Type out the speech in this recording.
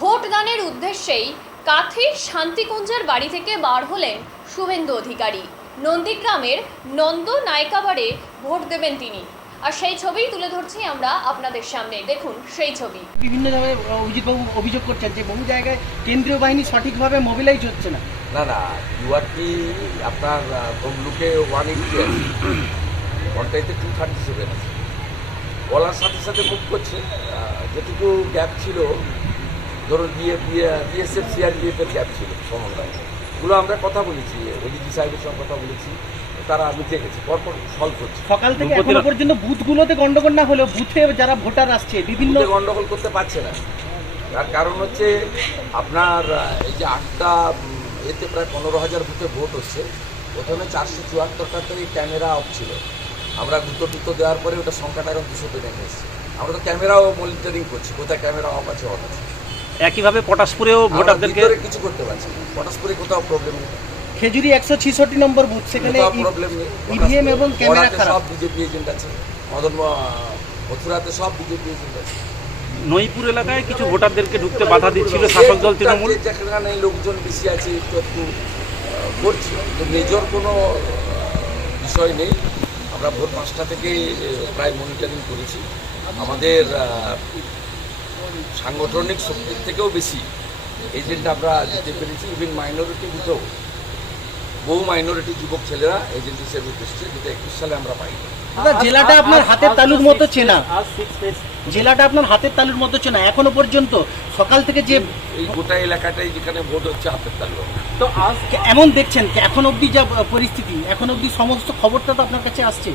ভোটদানের উদ্দেশ্যেই কাথির শান্তিকুঞ্জের বাড়ি থেকে বার হলেন শুভেন্দু অধিকারী। নন্দীগ্রামের নন্দ নায়কাবাড়ে ভোট দেবেন তিনি, আর সেই ছবিই তুলে ধরছি আমরা আপনাদের সামনে। দেখুন সেই ছবি। বিভিন্নভাবে অভিজিৎবাবু অভিযোগ করছেন যে বহু জায়গায় কেন্দ্রীয় বাহিনী সঠিকভাবে মোবিলাইজ হচ্ছে না। না না, ইউআরপি আপনার তমলুকে 180 আছে, ঘন্টাইতে 237 আছে। বলার সাথে সাথে মুভ করছে। যেটুকু গ্যাপ ছিল, ধরুন বিএসএফ সিআরপিএফের গ্যাপ ছিল সমন্বয়, এগুলো আমরা কথা বলেছি, ওডিজি সাহেবের সঙ্গে কথা বলেছি, তারা মিটে গেছে, পরপর সলভ করছে। সকাল থেকে এখনো পর্যন্ত বুথগুলোতে গন্ডগোল না হলেও বুথে যারা ভোটার আসছে বিভিন্ন গন্ডগোল করতে পারছে না। তার কারণ হচ্ছে আপনার এই যে 8টা এতে প্রায় 15,000 বুথে ভোট হচ্ছে। প্রথমে 474টাতে ক্যামেরা অফ ছিল, আমরা গুতো দেওয়ার পরে ওটা সংখ্যাটা এখন 200তে নেমে এসেছে। আমরা তো ক্যামেরাও মনিটরিং করছি, কোথায় ক্যামেরা অফ আছে অফ আছে। একইভাবে পটাশপুরেও ভোটারদেরকে কিছু করতে পারছি না, পটাশপুরে কোথাও প্রবলেম নেই, খেজুরি 166 নম্বর বুথ, সেখানে প্রবলেম নেই। ইভিএম এবং ক্যামেরা খারাপ। সব বিজেপি এজেন্ট আছে, মথুরাতে সব বিজেপি এজেন্ট আছে। নইপুর এলাকায় কিছু ভোটারদেরকে ঢুকতে বাধা দিচ্ছিল শাসক দল তৃণমূল। যেখানে লোকজন বেশি আছে একটু করছি, কিন্তু মেজর কোনো বিষয় নেই। আমরা ভোর 5টা থেকে প্রায় মনিটরিং করেছি। আমাদের সাংগঠনিক শক্তির থেকেও বেশি এজেন্ট আমরা দিতে পেরেছি। ইভেন মাইনরিটি বুথেও বহু মাইনরিটি যুবক ছেলেরা এজেন্ট হিসেবে এসেছে, যেটা 21 সালে আমরা পাইনি। জেলাটা আপনার হাতের তালুর মতো চেনা, জেলাটা আপনার হাতের তালুর মতো চেনা। এখনো পর্যন্ত সকাল থেকে যে এই গোটা এলাকাটাই যেখানে ভোট হচ্ছে হাতের তালু। তো এমন দেখছেন এখন অবধি যা পরিস্থিতি, এখন অবধি সমস্ত খবরটা তো আপনার কাছে আসছে।